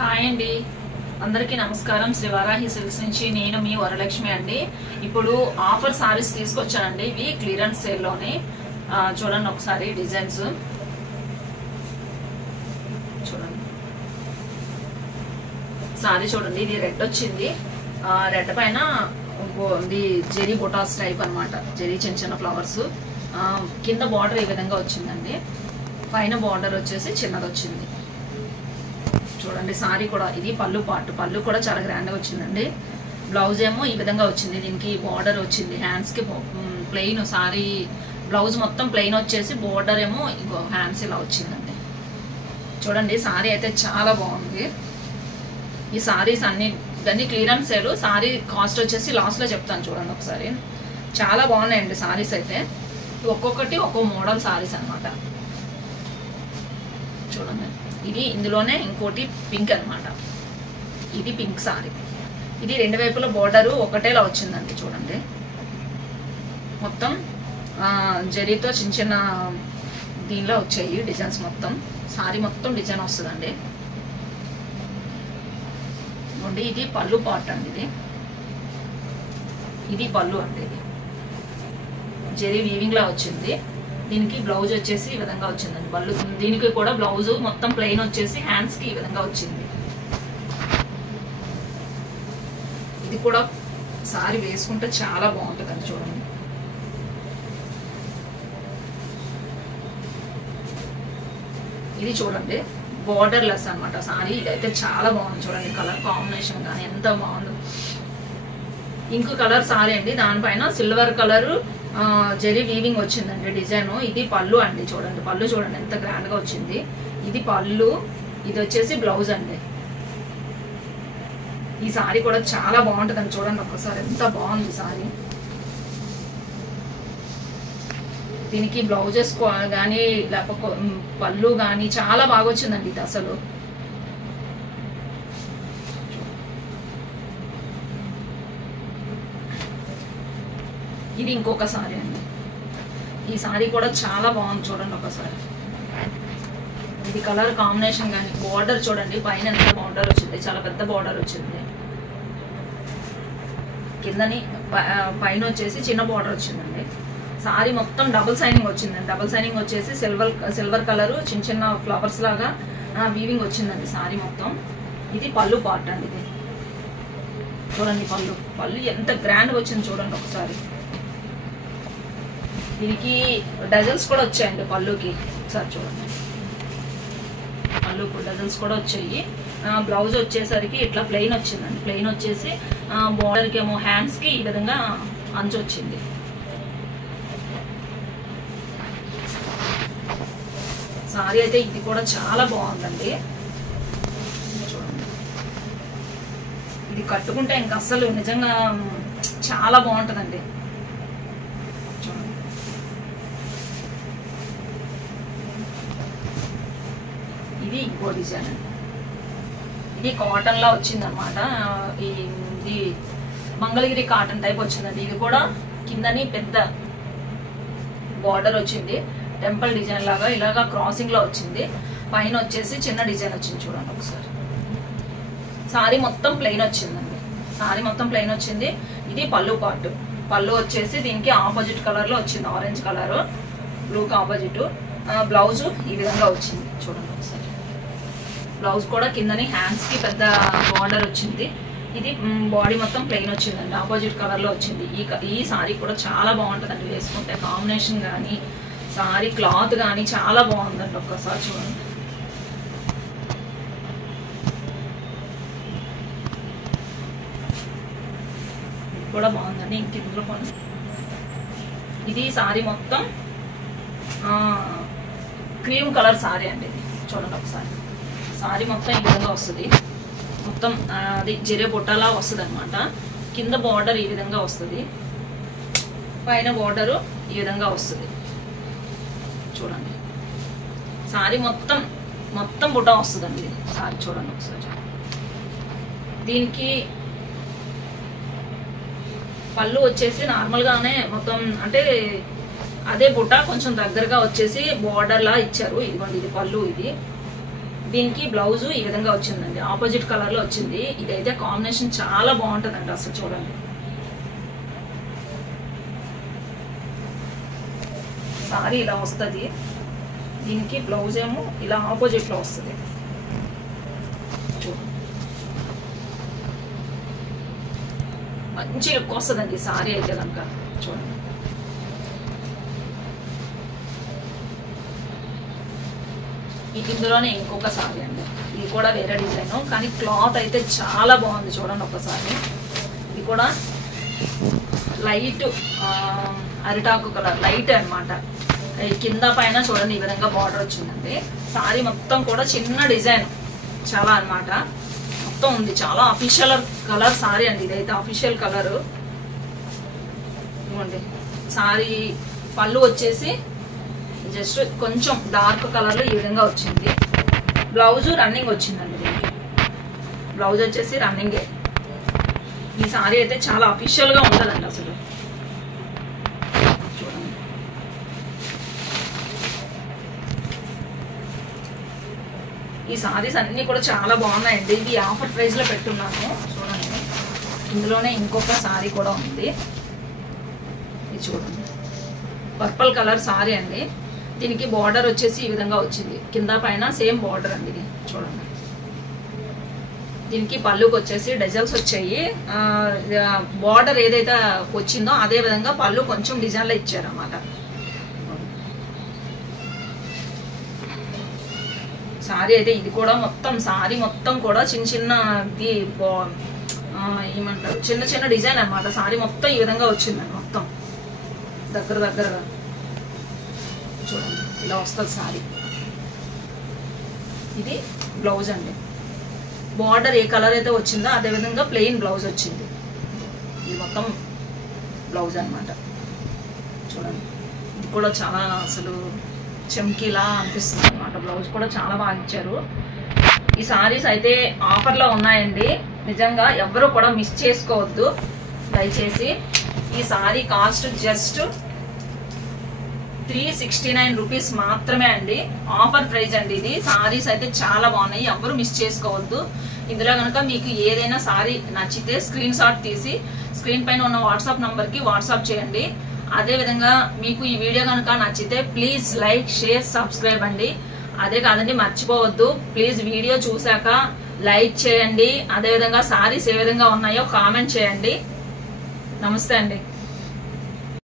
Hi అండి, అందరికీ నమస్కారం. శ్రీ వరాహి సిల్క్స్ నుంచి నేను మీ వరలక్ష్మి అండి. ఇప్పుడు ఆఫర్ సారీస్ తీసుకొచ్చానండి. ఇవి క్లియరెన్స్ సేల్ లోని చూడండి ఒకసారి డిజైన్స్ చూడండి. సారీ చూడండి, ఇది రెడ్ వచ్చింది. రెడ్ పైన ఇది జెరీ బొటాస్ టైప్ అనమాట. జెరీ చిన్న చిన్న ఫ్లవర్స్. కింద బార్డర్ ఈ విధంగా వచ్చిందండి. పైన బార్డర్ వచ్చేసి చిన్నది వచ్చింది చూడండి. సారీ కూడా ఇది పళ్ళు పార్ట్. పళ్ళు కూడా చాలా గ్రాండ్గా వచ్చిందండి. బ్లౌజ్ ఏమో ఈ విధంగా వచ్చింది. దీనికి బార్డర్ వచ్చింది. హ్యాండ్స్కి ప్లెయిన్. సారీ బ్లౌజ్ మొత్తం ప్లెయిన్ వచ్చేసి బార్డర్ ఏమో ఇంకో హ్యాండ్స్ ఇలా వచ్చిందండి. చూడండి సారీ అయితే చాలా బాగుంది. ఈ సారీస్ అన్ని క్లియరెన్స్ సేల్. సారీ కాస్ట్ వచ్చేసి లాస్ట్లో చెప్తాను చూడండి ఒకసారి. చాలా బాగున్నాయండి సారీస్ అయితే. ఒక్కొక్కటి ఒక్కో మోడల్ సారీస్ అనమాట. చూడండి, ఇది ఇందులోనే ఇంకోటి పింక్ అనమాట. ఇది పింక్ సారీ. ఇది రెండు వైపుల బోర్డరు ఒకటేలా వచ్చిందండి. చూడండి మొత్తం జరీతో చిన్న చిన్న దీనిలో వచ్చాయి డిజైన్స్. మొత్తం సారీ మొత్తం డిజైన్ వస్తుందండి. ఇది పళ్ళు పార్ట్ అండి. ఇది పళ్ళు అండి. ఇది జరీ వీవింగ్ లా వచ్చింది. దీనికి బ్లౌజ్ వచ్చేసి ఈ విధంగా వచ్చిందండి. పళ్ళు దీనికి కూడా బ్లౌజ్ మొత్తం ప్లెయిన్ వచ్చేసి హ్యాండ్స్ కి ఈ విధంగా వచ్చింది. ఇది కూడా సారీ వేసుకుంటే చాలా బాగుంటుందండి. చూడండి ఇది చూడండి బోర్డర్ లెస్ అనమాట సారీ. ఇదైతే చాలా బాగుంది. చూడండి కలర్ కాంబినేషన్ కానీ ఎంత బాగుందో. ఇంకో కలర్ సారీ అండి. దానిపైన సిల్వర్ కలర్ జెరీ వీవింగ్ వచ్చిందండి డిజైన్. ఇది పళ్ళు అండి. చూడండి పళ్ళు చూడండి ఎంత గ్రాండ్ గా వచ్చింది. ఇది పళ్ళు, ఇది వచ్చేసి బ్లౌజ్ అండి. ఈ సారీ కూడా చాలా బాగుంటుందండి. చూడండి ఒక్కసారి ఎంత బాగుంది సారీ. దీనికి బ్లౌజెస్ కానీ లేకపోతే పళ్ళు కానీ చాలా బాగా వచ్చిందండి ఇది అసలు. ఇది ఇంకొక సారీ అండి. ఈ సారీ కూడా చాలా బాగుంది. చూడండి ఒకసారి. ఇది కలర్ కాంబినేషన్ కానీ బార్డర్ చూడండి పైన ఎంత బార్డర్ వచ్చింది. చాలా పెద్ద బార్డర్ వచ్చింది. కిందని పైన వచ్చేసి చిన్న బార్డర్ వచ్చిందండి. సారీ మొత్తం డబుల్ సైనింగ్ వచ్చిందండి. డబుల్ సైనింగ్ వచ్చేసి సిల్వర్ కలర్ చిన్న చిన్న ఫ్లవర్స్ లాగా వీవింగ్ వచ్చిందండి సారీ మొత్తం. ఇది పళ్ళు పార్ట్ అండి. ఇది చూడండి పళ్ళు ఎంత గ్రాండ్ వచ్చింది చూడండి ఒకసారి. దీనికి డజల్స్ కూడా వచ్చాయండి పళ్ళుకి. ఒకసారి చూడండి పళ్ళుకు డజల్స్ కూడా వచ్చాయి. బ్లౌజ్ వచ్చేసరికి ఇట్లా ప్లెయిన్ వచ్చిందండి. ప్లెయిన్ వచ్చేసి బార్డర్కి ఏమో హ్యాండ్స్కి ఈ విధంగా అంచు వచ్చింది. సారీ అయితే ఇది కూడా చాలా బాగుందండి. చూడండి ఇది కట్టుకుంటే ఇంకా అస్సలు నిజంగా చాలా బాగుంటుందండి. చూడండి ఇది ఇంకో డిజైన్ అండి. ఇది కాటన్ లా వచ్చింది అనమాట. ఇది మంగళగిరి కాటన్ టైప్ వచ్చిందండి. ఇది కూడా కిందని పెద్ద బార్డర్ వచ్చింది. టెంపుల్ డిజైన్ లాగా ఇలాగా క్రాసింగ్ లో వచ్చింది. పైన వచ్చేసి చిన్న డిజైన్ వచ్చింది. చూడండి ఒకసారి. సారీ మొత్తం ప్లెయిన్ వచ్చిందండి. సారీ మొత్తం ప్లెయిన్ వచ్చింది. ఇది పళ్ళు పార్ట్. పళ్ళు వచ్చేసి దీనికి ఆపోజిట్ కలర్ లో వచ్చింది. ఆరెంజ్ కలర్ బ్లూకి ఆపోజిట్. బ్లౌజ్ ఈ విధంగా వచ్చింది. చూడండి ఒకసారి. బ్లౌజ్ కూడా కిందని హ్యాండ్స్ కి పెద్ద బార్డర్ వచ్చింది. ఇది బాడీ మొత్తం ప్లెయిన్ వచ్చిందండి. ఆపోజిట్ కలర్ లో వచ్చింది. ఈ సారీ కూడా చాలా బాగుంటుందండి వేసుకుంటే. కాంబినేషన్ కానీ సారీ క్లాత్ కానీ చాలా బాగుందండి. ఒక్కసారి చూడండి. కూడా బాగుందండి. ఇంక ఇందులో కొన్ని ఇది సారీ మొత్తం క్రీమ్ కలర్ సారీ అండి. ఇది చూడండి ఒకసారి. సారీ మొత్తం ఈ విధంగా వస్తుంది. మొత్తం అది జెరీ బుట్టలా వస్తుంది అనమాట. కింద బార్డర్ ఈ విధంగా వస్తుంది. పైన బార్డరు ఈ విధంగా వస్తుంది. చూడండి సారీ మొత్తం బుట్ట వస్తుందండి. సారీ చూడండి ఒకసారి. దీనికి పళ్ళు వచ్చేసి నార్మల్గానే మొత్తం అంటే అదే బుట్ట కొంచెం దగ్గరగా వచ్చేసి బార్డర్ లా ఇచ్చారు. ఇదిగోండి ఇది పళ్ళు. ఇది దీనికి బ్లౌజ్ ఈ విధంగా వచ్చిందండి, ఆపోజిట్ కలర్ లో వచ్చింది. ఇదైతే కాంబినేషన్ చాలా బాగుంటుందండి అసలు. చూడండి సారీ ఇలా వస్తుంది, దీనికి బ్లౌజ్ ఏమో ఇలా ఆపోజిట్ లో వస్తుంది. చూడండి మంచి లుక్ వస్తుందండి సారీ అయితే కనుక. చూడండి ఇందులోనే ఇంకొక సారీ అండి, ఇది కూడా వేరే డిజైన్, కానీ క్లాత్ అయితే చాలా బాగుంది. చూడండి ఒకసారి, ఇది కూడా లైట్ అరిటాకు కలర్, లైట్ అనమాట. కింద పైన చూడండి ఈ విధంగా బార్డర్ వచ్చిందండి. సారీ మొత్తం కూడా చిన్న డిజైన్ చాలా అనమాట, మొత్తం ఉంది. చాలా అఫీషియల్ కలర్ సారీ అండి, ఇదైతే అఫీషియల్ కలర్. ఇవ్వండి సారీ పళ్ళు వచ్చేసి జస్ట్ కొంచెం డార్క్ కలర్ లో ఈ విధంగా వచ్చింది. బ్లౌజ్ రన్నింగ్ వచ్చిందండి, దీనికి బ్లౌజ్ వచ్చేసి రన్నింగే. ఈ సారీ అయితే చాలా అఫీషియల్ గా ఉంటుందండి అసలు. చూడండి ఈ సారీస్ అన్ని కూడా చాలా బాగున్నాయండి. ఇవి ఆఫర్ ప్రైస్ లో పెట్టున్నాను. చూడండి ఇందులోనే ఇంకొక సారీ కూడా ఉంది, ఇది చూడండి పర్పుల్ కలర్ సారీ అండి. దీనికి బార్డర్ వచ్చేసి ఈ విధంగా వచ్చింది, కింద పైన సేమ్ బార్డర్ అండి. ఇది చూడండి, దీనికి పళ్ళుకి వచ్చేసి డజల్స్ వచ్చాయి. బార్డర్ ఏదైతే వచ్చిందో అదే విధంగా పళ్ళు కొంచెం డిజైన్లో ఇచ్చారన్నమాట. సారీ అయితే ఇది కూడా మొత్తం సారీ మొత్తం కూడా చిన్న చిన్న ఏమంటారు చిన్న చిన్న డిజైన్ అనమాట. సారీ మొత్తం ఈ విధంగా వచ్చిందండి, మొత్తం దగ్గర దగ్గరగా. చూడండి ఇలా వస్తుంది సారీ. ఇది బ్లౌజ్ అండి, బార్డర్ ఏ కలర్ అయితే వచ్చిందో అదే విధంగా ప్లెయిన్ బ్లౌజ్ వచ్చింది. ఇది మొత్తం బ్లౌజ్ అనమాట. చూడండి ఇది కూడా చాలా అసలు చమ్కీలా అనిపిస్తుంది అనమాట. బ్లౌజ్ కూడా చాలా బాగా ఇచ్చారు. ఈ సారీస్ అయితే ఆఫర్లో ఉన్నాయండి, నిజంగా ఎవరు కూడా మిస్ చేసుకోవద్దు దయచేసి. ఈ సారీ కాస్ట్ జస్ట్ 369 రూపీస్ మాత్రమే అండి, ఆఫర్ ప్రైస్ అండి ఇది. సారీస్ అయితే చాలా బాగున్నాయి, ఎవరు మిస్ చేసుకోవద్దు. ఇందులో కనుక మీకు ఏదైనా సారీ నచ్చితే స్క్రీన్ షాట్ తీసి స్క్రీన్ పైన ఉన్న వాట్సాప్ నంబర్ కి వాట్సాప్ చేయండి. అదే విధంగా మీకు ఈ వీడియో కనుక నచ్చితే ప్లీజ్ లైక్ షేర్ సబ్స్క్రైబ్ అండి. అదే కాదండి మర్చిపోవద్దు, ప్లీజ్ వీడియో చూసాక లైక్ చేయండి. అదే విధంగా సారీస్ ఏ విధంగా ఉన్నాయో కామెంట్ చేయండి. నమస్తే అండి.